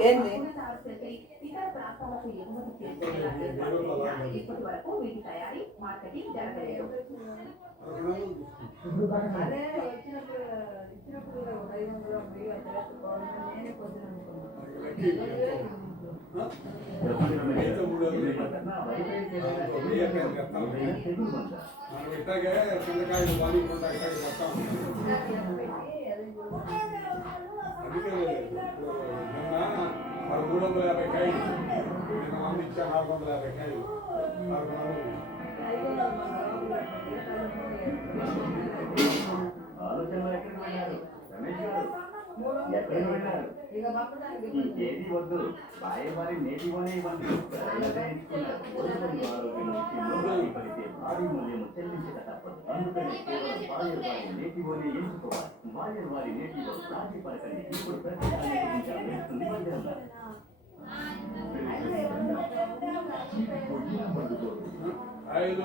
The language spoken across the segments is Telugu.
ఏంది అదే వచ్చినప్పుడు ఇచ్చినప్పుడు ఒక ఐదు వందలు వెయ్యి అట్లా వేసుకోవాలని నేనే పొద్దున అనుకున్నాను ఇట్లాగే చింతకాయలు వాడి కూడా ఇట్లాగే మొత్తం అందుకే నిన్న మరి మూడు వందల యాభై కాయలు నిన్న మంది ఇచ్చా నాలుగు వందల యాభై కాయలు నాలుగు వందలు ఆలోచనలు ఏది వద్దు బాయ్ వారి నేటివనే ఇవ్వండి భారీ చెల్లించక తప్పదు అందుకని కేవలం వారి ఎంచుకోవాలి వారి నేటిలో రాజీ ఇప్పుడు ప్రతి ఐదు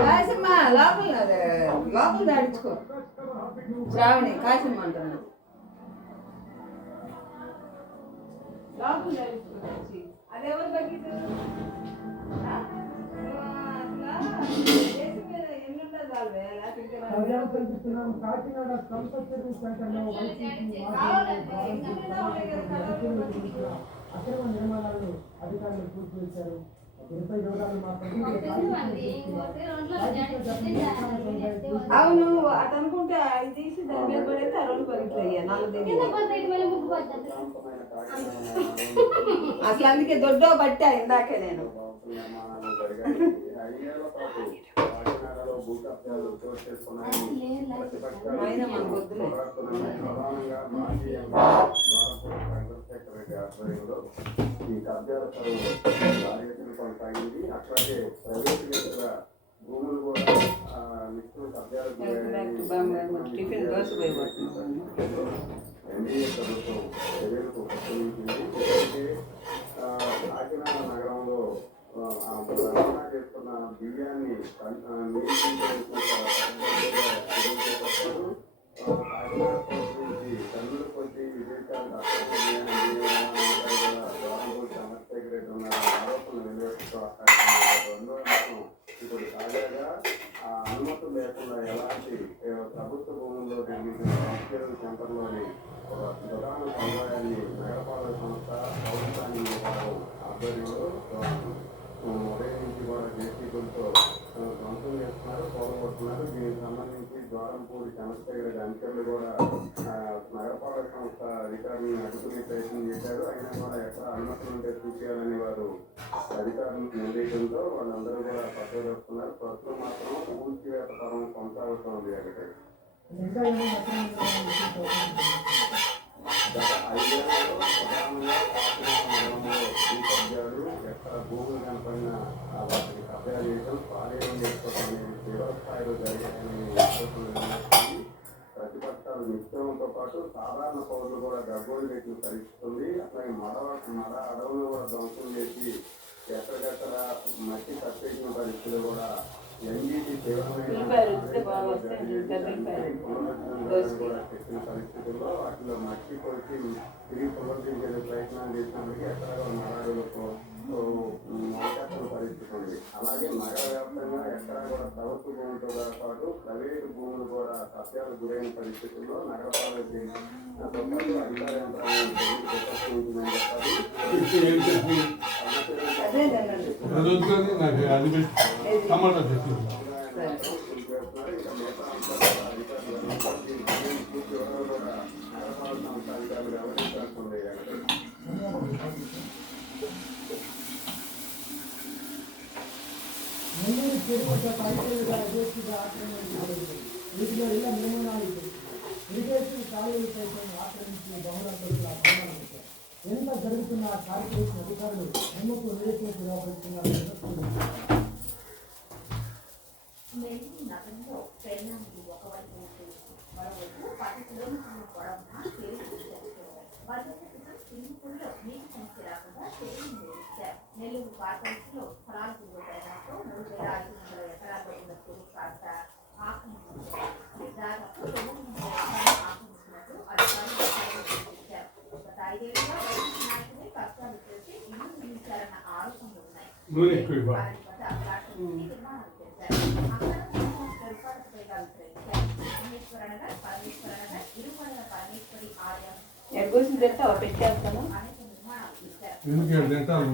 కాసిమ్మ లోపల లోపల దాడించుకో. శ్రావణి కాసిమ్మ అంటున్నా లోపల దాడించుకో తెచ్చి. అదెవరు కల్పిస్తున్నాం కాకినాడ కంపల్సరీ అక్రమ నిర్మాణాలను అధికారులు పూర్తి చేశారు ఇరవై యోగాలు అవును అటు అనుకుంటే అవి తీసి దాని మీద పడేస్తే ఆ రెండు నాలుగు అసలు అందుకే దొడ్డో బట్టా ఇందాకే నేను. అయినా మన వద్దులే. ఈ కబ్జాల కరువు రాజకీయ కొనసాగింది అట్లాగే ప్రైవేట్ వ్యక్తుల భూములు కూడా ఆ, కబ్జాలకు ఎన్డీఏ ప్రభుత్వం చర్యలకు కాకినాడ నగరంలో ఆ, బియ్యాన్ని కన్- ఆ, నియంత్రించేందుకు ఒక పద్ధతిగా చర్యలు చేపట్టారు. ఆ, కాకినాడ పోర్టు నుంచి కర్నూలు కొద్ది విదేశాలకు అక్రమ బియ్యాన్ని వినియోగంపై కూడా ద్వారంపూడి చంద్రశేఖర్ రెడ్డి ఉన్న ఆరోపణలు వెలువెట్టుతూ రెండో అంశం ఇప్పుడు తాజాగా ఆ అనుమతులు లేకుండా ఎలాంటి ఏ, ప్రభుత్వ భూముల్లో నిర్మించిన సంస్కరణ సెంటర్లోని ఒక ప్రధాన సముదాయాన్ని నగరపాలక సంస్థ ప్రభుత్వాన్ని విభాగం ఆధ్వర్యంలో ఆ, ఉదయం నుంచి కూడా జేసీబీలతో ధ్వంసం చేస్తున్నారు పోగొట్టున్నారు దీనికి ద్వారంపూడి చంద్రశేఖర అంకెలు కూడా నగరపాలక సంస్థ అధికారులను అడ్డుకునే ప్రయత్నం చేశారు. అయినా కూడా ఎక్కడ అనుమతులు ఉంటే చూపించాలని వారు అధికారులను నిర్ణయించడంతో వాళ్ళందరూ కూడా పక్కకు వస్తున్నారు. ప్రస్తుతం మాత్రం పూర్తివేత పరం కొనసాగుతోంది అక్కడ గత ఐదేళ్ళలో ప్రధానంగా ఎక్కడ భూములు కనపడిన కబ్జా చేయడం స్వాధీనం చేసుకోవడం అనేది తీవ్ర స్థాయిలో జరిగాయని ప్రతిపక్షాలు నిత్యంతో పాటు సాధారణ పౌరులు కూడా గర్భోలు రేట్లు పరీక్షిస్తుంది అట్లాగే మడ మడ అడవులు కూడా ధ్వంసం చేసి ఎక్కడికక్కడ మట్టి కట్టేసిన పరిస్థితులు కూడా ఎన్జీటీ. కూడా చెప్పిన పరిస్థితుల్లో వాటిలో మట్టి కొట్టి తిరిగి పునరుద్ధరించే ప్రయత్నాలు చేసినప్పటికీ ఎక్కడ కూడా నగరాలకు మొదలెత్తని పరిస్థితి ఉంది. అలాగే నగర వ్యాప్తంగా ఎక్కడ కూడా ప్రభుత్వ భూములతో పాటు ప్రైవేటు భూములు కూడా సత్యాలకు గురైన పరిస్థితుల్లో నగరపాలక పాటు అధికార యంత్రాంగం చర్యలు చేపట్టిందని చెప్పాలి ఏం చెప్పి వద్దని నాకు అది పెట్టి టమాటా తెచ్చింది సరే చేస్తున్నారు ఇక మిగతా అంతా కూడా అధికారులు అందరూ దీన్ని పూర్తి వివరాలు కూడా నగరపాలక సంస్థ అధికారులు గమనించాల్సింది ఎక్కడ ముందు వీటిలో ఇలా నిర్మాణాలు ఇరిగేషన్ కాలువలు సైతం ఆక్రమించి బహుళ ఎంత జరుగుతున్న కార్పొరేషన్ అధికారులు ఎందుకు నిరూపించి వ్యవహరిస్తున్నారు మెల్లి నగరంలో పెళ్ళానికి ఒకవైపు మరోవైపు పది కిలోమీటర్ల పొడవునా తేలిక నీటి సమస్య రాకుండా నిర్మించారు నెల్లూరు కార్పొరేషన్లో స్థలాలు తిరుగుతుండడంతో మూడు వేల ఐదు వందల ఎకరాల్లో ఉన్న చెరువు కాస్త ఇరుమల పరమేశ్వరి ఆలయం ఎగ్గూసి తింటావా పెట్టేస్తాను. ఎందుకు తింటాను?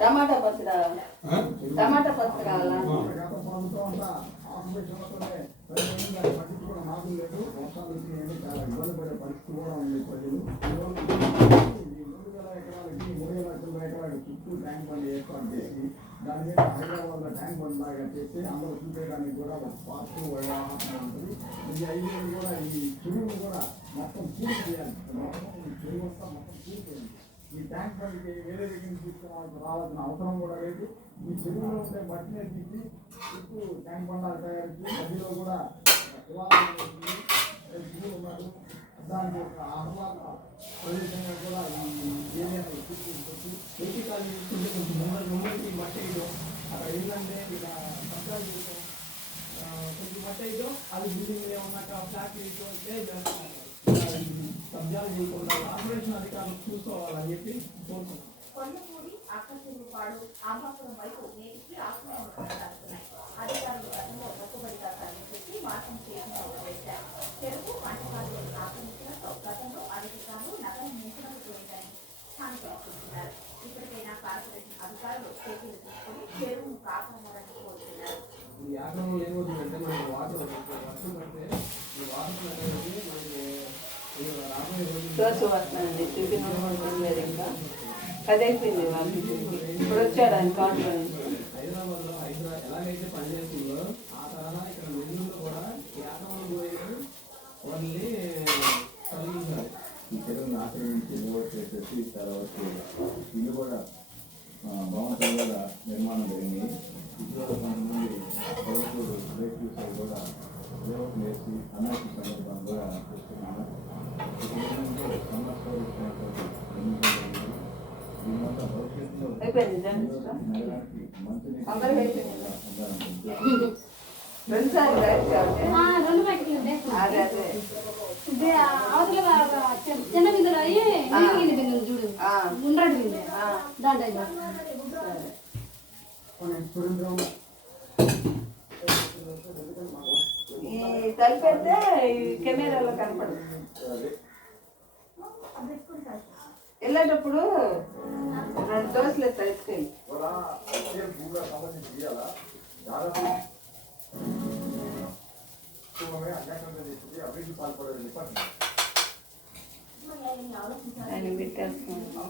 టమాటా పచ్చి కావాలా ఆ? టమాటా పచ్చి కావాలా ఆ. గత ప్రభుత్వం అంతా ఆపరేషన్లతోనే ప్రజలు దాన్ని పట్టించుకోవడం మాకు లేదు వర్షాలు వచ్చినాయని చాలా ఇబ్బంది పడే పరిస్థితి కూడా ఉంది ప్రజలు ఈ మూడు వేల ఎకరాలకి మూడు వేల తొంభై ఎకరాలకి చుట్టూ ట్యాంక్ బండ్ ఏర్పాటు చేసి దాని మీద హైదరాబాద్లో ట్యాంక్ బండ్ లాగా చేసి అందరూ చూసేయడానికి కూడా ఒక పార్కు వ్యవహారం ఉంటుంది. ఈ ఐదు కూడా ఈ చెరువును కూడా మొత్తం పూర్తి చేయాలి. మొత్తం చెరువు అంతా మొత్తం పూర్తి చేయాలి. ఈ ట్యాంక్ బండ్కి వేరే దగ్గర నుంచి తీసుకురావాల్సిన రావాల్సిన అవసరం కూడా లేదు. ఈ చెరువులో ఉండే మట్టినే తీసి చుట్టూ ట్యాంక్ బండాలు తయారు చేసి మధ్యలో కూడా శివాలయం ఉంటుంది. రేపు శివుడు ఉన్నాడు దానికి ఒక ఆహ్లాద ప్రదేశంగా కూడా ఈ ఏరియాని తీర్చిదిద్దుతూ వెయ్యి కాలు తీసుకుంటే కొంచెం ముందర ముందరికి మట్టి వేయడం అక్కడ ఏంటంటే ఇలా సంతాలు చేయడం కొంచెం మట్టి వేయడం అది బిల్డింగ్ ఏమన్నాక ఫ్లాట్ వేయడం కబ్జాలు చేయకుండా ఆపరేషన్ అధికారులు చూసుకోవాలని చెప్పి కోరుతున్నాం కొల్లపూడి అక్కచెరువుపాడు అంబాపురం వైపు ఈ ఆక్రమణ ఏమవుతుందంటే మనకి వాటర్ వర్షం పడితే ఈ వాటర్ అనేది మనకి ఈ రాబోయే రోజుల్లో లేదు ఇంకా పదైపోయింది వాళ్ళు ఇప్పుడు వచ్చాడు ఆయన కాన్ఫరెన్స్ హైదరాబాద్ హైదరాబాద్ ఎలాగైతే పనిచేస్తుందో ఆ తరహా ఇక్కడ నెల్లూరులో కూడా ఈ ఆక్రమణ ఓన్లీ తొలగించాలి ఈ చెరువును ఆక్రమించి చేసేసి చాలా వరకు ఇల్లు కూడా భవన కూడా నిర్మాణం జరిగింది ఇటీవల కొంతమంది ప్రభుత్వ రేట్లు కూడా లేఅవుట్ వేసి అన్నకి సందర్భం కూడా చూస్తున్నాము ఇటువంటి సమస్యలు వచ్చినటువంటి ఎన్నికలు దీనివల్ల భవిష్యత్తులో అయిపోయింది జర్నలిస్ట్ నగరానికి మంచినీటి అందరికీ అయిపోయింది. ఉండాలనుకుంటున్నాను. రెండుసార్లు రైట్ కాబట్టి ఆ, రెండు ప్యాకెట్లు ఉంటాయి. అదే అదే ఇది అవతల బాగా చిన్న- బిందెలు అయ్యి బిందెలు చూడు ఆ. ఉండడు బిందె. దాంట్లో ఈ తలిపెడితే ఈ కెమెరాలో కనపడదు అదే వెళ్ళేటప్పుడు రెండు దోశలు ఎత్తా ఎత్తుకెళ్ళి ఆయన పెట్టేస్తున్నాను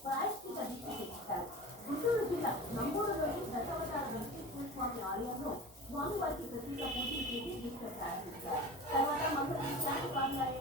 తిరుమల లడ్డు ప్రతి గతంలో నిర్మిస్తూ ప్రాయశ్చిత దీక్ష చేస్తారు గుంటూరు జిల్లా నంబూరులోని దశావతార వెంకటేశ్వర స్వామి ఆలయంలో స్వామివారికి ప్రత్యేక పూజలు చేసి దీక్ష ప్రారంభించారు తర్వాత మంగళ శాంతి కార్యాలయంలో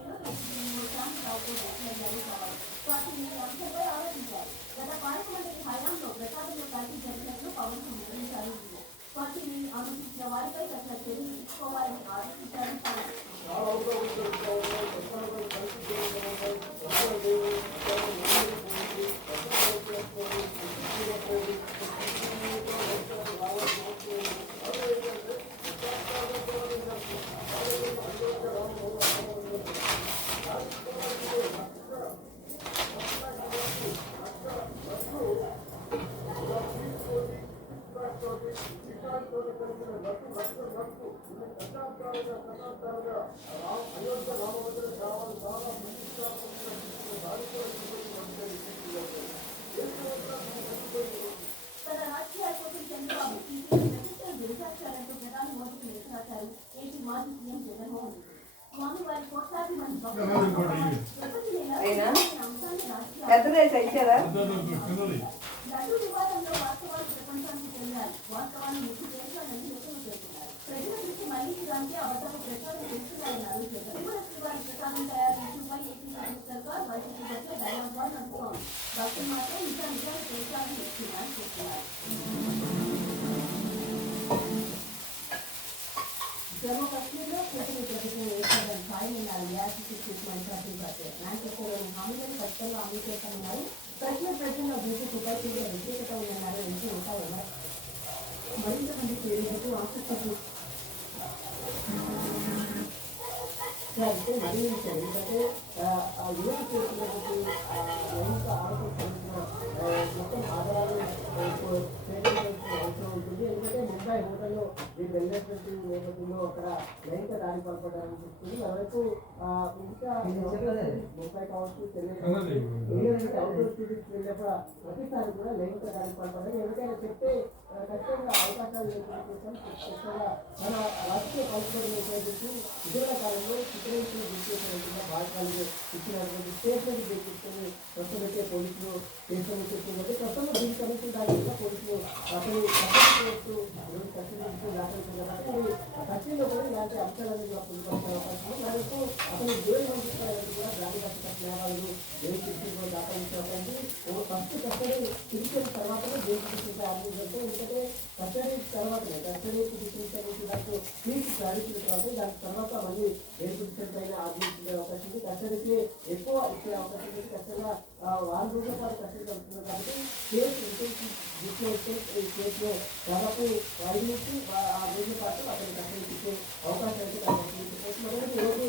పెద్ద రేస్ ఇచ్చారా? నటు వివాదంలో వాస్తవాన్ని మళ్లించడానికి అబద్ధాలు ప్రచారం చేస్తున్నారని ఆలోచన తిరుమల శ్రీవారి ప్రసాదం తయారు చేసినపై ఏపీ రాష్ట్ర సర్కార్ వైసీపీ పట్ల డైలాగ్ వార్ నడుపుతోంది భక్తులు మాత్రం ఇంకా నిజాలు చేశారని చెప్తున్నారని చెప్తున్నారు జమ్మూ కాశ్మీర్లో కూటమి ప్రభుత్వం ఏర్పడడం ఖాయమన్నారు ఏఐసీసీ చీఫ్ మల్లికార్జున ఖర్గే మేనిఫెస్టోలోని హామీలను ఖచ్చితంగా అమలు చేస్తామన్నారు ప్రశ్న ప్రజల్లో బీజేపీపై తీవ్ర వ్యతిరేకత ఉందన్నారు ఎంపీ ఉంటాయన్నారు మరింత మంది చేరేందుకు ఆసక్తి వెళ్ళినటువంటి నేపథ్యంలో అక్కడ లైంగిక దాడి చెప్తుంది. ఆ, ఇంకా ముంబై కావచ్చు చెన్నై కావచ్చు ఏదైనా అవుట్డోర్ స్టూడెంట్స్ వెళ్ళినప్పుడు ప్రతిసారి కూడా లైంగిక దాడి పాల్పడడం ఎవరికైనా చెప్తే ఖచ్చితంగా అవకాశాలు లేకుండా కోసం ఖచ్చితంగా మన రాష్ట్రీయ కౌన్సిలర్ని ఉపయోగించి ఇటీవల కాలంలో చిత్రహింసలు గుర్తించినట్టుగా బాధితులకు ఇచ్చినటువంటి స్టేట్మెంట్ చేపించుకొని ప్రస్తుతమైతే పోలీసులు కేసులు చెప్తున్నది ప్రస్తుతం దీనికి సంబంధించిన దాని పోలీసులు అతను మరి కూడా ఇలాంటి అంశాలన్నీ కూడా పొందుపరిచే అవకాశం అతను పంపిస్తారని కూడా గ్రామీణ న్యాయాలు జైలు శిక్షణ దాఖలు ఒక ఫస్ట్ కస్టడీ పిలిచిన తర్వాతనే జైలు శిక్షణ ఆరంభించాలంటే ఎందుకంటే కస్టడీ తర్వాతనే కస్టడీ పిలిచిన దాంట్లో ఫీజు ప్రారంభించిన తర్వాత దాని తర్వాత మళ్ళీ జైలు శిక్షణ పైన అవకాశం ఉంది కస్టడీకి ఎక్కువ ఇచ్చే అవకాశం ఉంది ఖచ్చితంగా వారం రోజుల పాటు కస్టడీ కలుగుతుంది కాబట్టి కేసు ఇంటెన్సివ్ దృష్టిలో వస్తే ఈ కేసులో దాదాపు వారి నుంచి ఆ- ఆ రోజుల పాటు అతని కష్టం ఇచ్చే అవకాశం అయితే కనబడుతుంది మొదటి ఈరోజు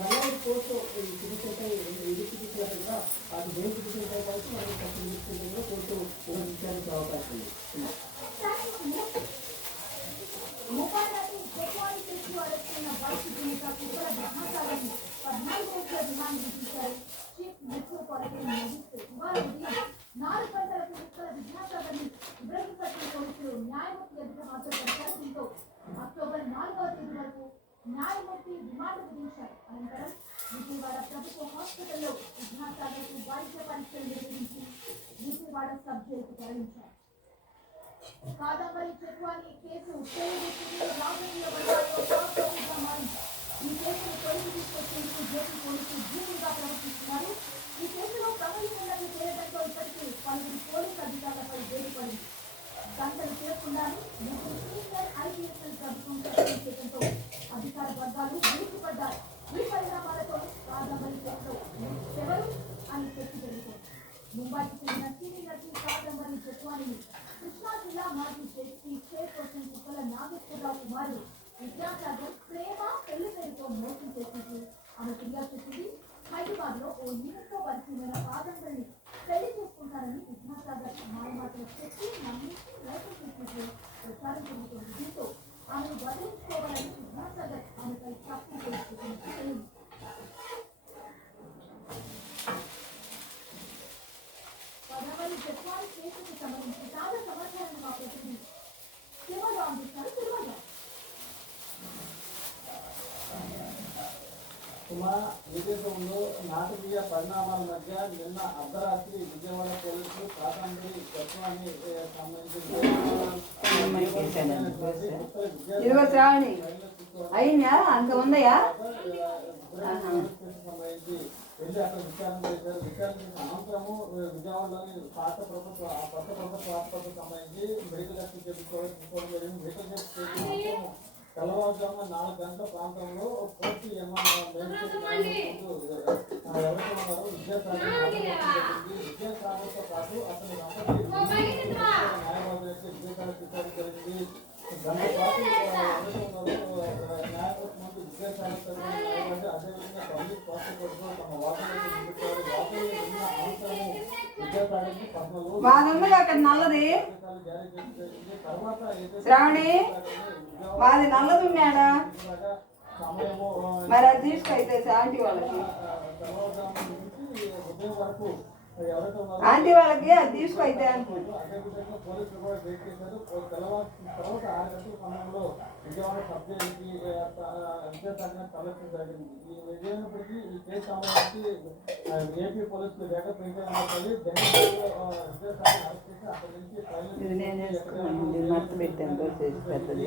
నల్లూరు కోర్టు ఈ పిటిషన్పై ఇది పిటిషన్ అది దేని పిటిషన్పై కలిసి మనం కస్టడీ తీసుకుంటే కోర్టు ఈరోజు విచారించే అవకాశం ఉంది ముఖానికి చెక్వాణి తెచ్చి అరెస్టైన వైసీపీ నేత కుక్కల బ్రహ్మచారిని పద్నాలుగు రోజుల రిమాండ్ విధించారు చీఫ్ మెట్రోపాలిటన్ మెజిస్ట్రేట్ ఇవాళ ఉదయం నాలుగు గంటలకు కుక్కల విద్యాసాగర్ని ఇబ్రహీంపట్నం పోలీసులు న్యాయమూర్తి ఎదుట హాజరుపరిచారు దీంతో అక్టోబర్ నాలుగవ తేదీ వరకు న్యాయమూర్తి రిమాండ్ విధించారు. అనంతరం విజయవాడ ప్రభుత్వ హాస్పిటల్లో విద్యాసాగర్కు వైద్య పరీక్షలు నిర్వహించి విజయవాడ సబ్ జైలుకు తరలించారు. కాదంబరి చెట్వాని కేసు రాజకీయ వర్గాల్లో మారింది ఈ కేసును తొలగి తీసుకొచ్చేందుకు జేపీ పోలీసులు భూమిగా ప్రవర్తిస్తున్నారు. ఈ కేసులో ప్రమేయమున్నట్లు చేయడంతో ఇప్పటికీ పలువురు పోలీసు అధికారులపై వేడిపడింది గంటలు చేరుకున్నారు తీసుకోవడం జరిగింది మెడికల్ టెస్ట్ చేయించడం తెల్లవారుజామున నాలుగు గంటల ప్రాంతంలో కోర్టు ఎవరైతే ఉన్నారో విద్యాసాగర్ విద్యాసాగర్తో పాటు అతని దంపతి న్యాయవాదులైతే విద్యాసాగర్ తీసుకోవడం జరిగింది గంట పాటు మా పద్నాలుగు అక్కడ నల్లది. శ్రావణి మాది నల్లది ఉన్నాడా? మరి అది తీసుకైతే శాంతి వాళ్ళకి. ఆంటీ వాళ్ళకి అది తీసుకో అయితే ఇది నేను చేస్తున్నాను మర్చిపెట్టాను. పెద్దది.